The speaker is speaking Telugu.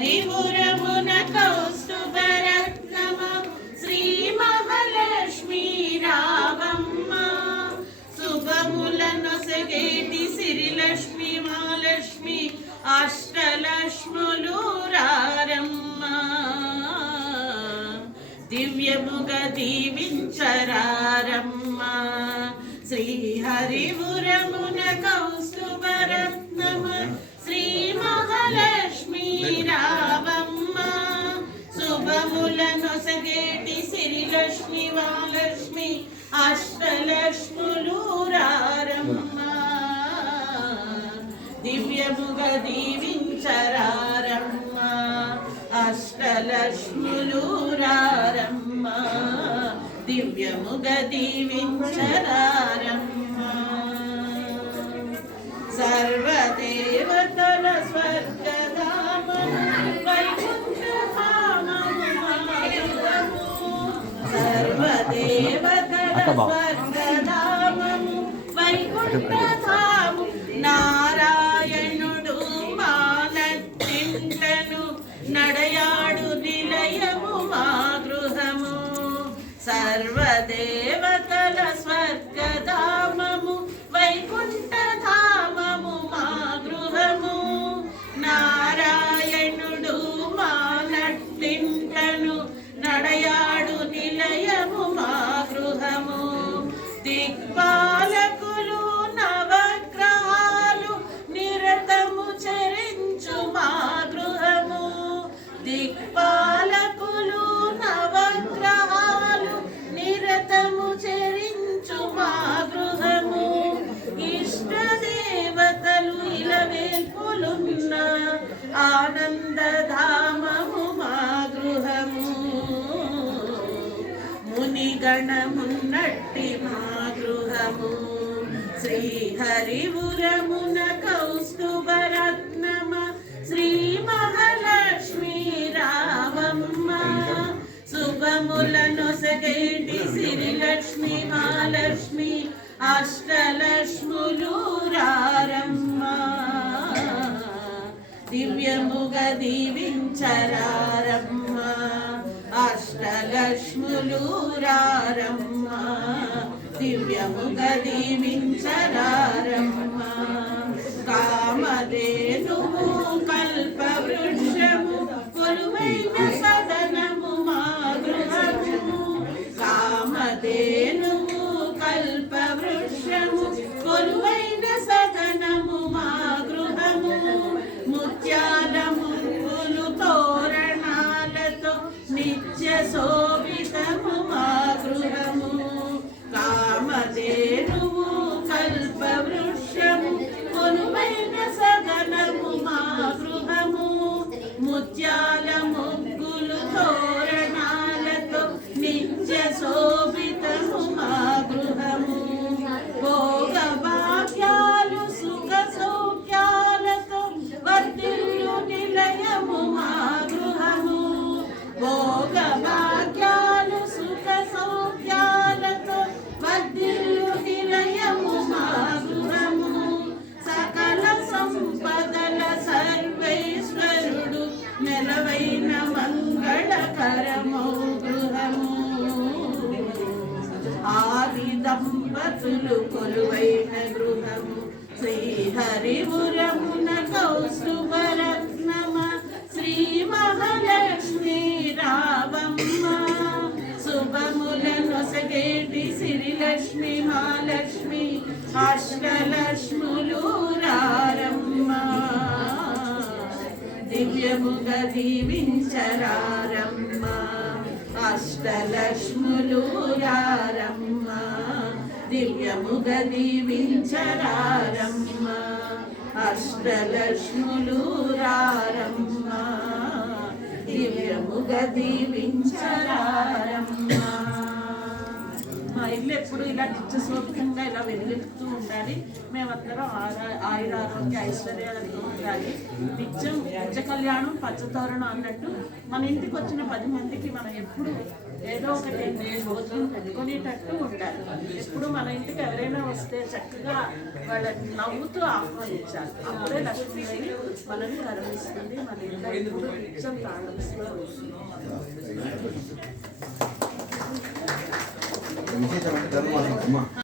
హరిపురమున కౌస్తుభరత్నమ. శ్రీ మహాలక్ష్మీ రావమ్మ శుభములను సగేటి సిరిలక్ష్మి మహాలక్ష్మి అష్టలక్ష్ములు రారమ్మ. దివ్యముగ దీవించరారమ్మ. శ్రీహరిపురమున కౌ సిరిలక్ష్మి మహాలక్ష్మి అష్టలక్ష్ములు రారమ్మ. దివ్యముగ దీవించరారమ్మ. అష్టలక్ష్ములు రారమ్మ. దివ్యముగ దీవించరారమ్మ. అక్క బావ. స్వర్గధామము వైకుంఠధాము నారాయణుడు మానచింతను నడయాడు నిలయము మా గృహము సర్వదేవతల చరించు ఇష్ట దేవతలు ఇష్ట దేవతలు ఇలవేల్పులున్న ఆనందధామము మా గృహము. మునిగణమున్నట్టి మా గృహము. శ్రీహరిపురమున కౌస్తుభరత్నమ శ్రీ మహాలక్ష్మి రావమ్మ శుభములను సగేటి సిరిలక్ష్మి మహాలక్ష్మి అష్టలక్ష్ములు రారమ్మ దివ్యముగ దీవించరారమ్మ అష్టలక్ష్ములు రారమ్మ దివ్యముగ దీవించరారమ్మ కామధేనువు కల్పవృక్షము కొలువైన సదనము మా గృహము కామధేనువు దంపతులు కొలువైన గృహము శ్రీహరిపురమున కౌస్తుభరత్నమ శ్రీ మహాలక్ష్మి రావమ్మ. శుభములను సగేటి సిరిలక్ష్మి మహాలక్ష్మి అష్టలక్ష్ములు రారమ్మ. దివ్యముగ దీవించరారమ్మ. అష్టలక్ష్ములు రారమ్మ. దివ్యముగ దీవించరారమ్మ అష్టలక్ష్ములు రారమ్మ. దివ్యముగ దీవించరారమ్మ ఇల్లు ఎప్పుడు ఇలా నిత్యస్వరూపంగా ఇలా వెలుగుతూ ఉండాలి. మేమందరం ఆరా ఆయుర ఆరోగ్య ఐశ్వర్యాలతో ఉండాలి. నిత్యం నిత్య కళ్యాణం పచ్చతోరణం అన్నట్టు మన ఇంటికి వచ్చిన పది మందికి మనం ఎప్పుడు ఏదో ఒకటి భోజనం పెట్టుకునేటట్టు ఉండాలి. ఎప్పుడు మన ఇంటికి ఎవరైనా వస్తే చక్కగా వాళ్ళని నవ్వుతూ ఆహ్వానించాలి. అప్పుడే లక్ష్మీదేవి మనల్ని కరుణిస్తుంది మన ఇంట్లో 你现在咱们，咱们往嘛。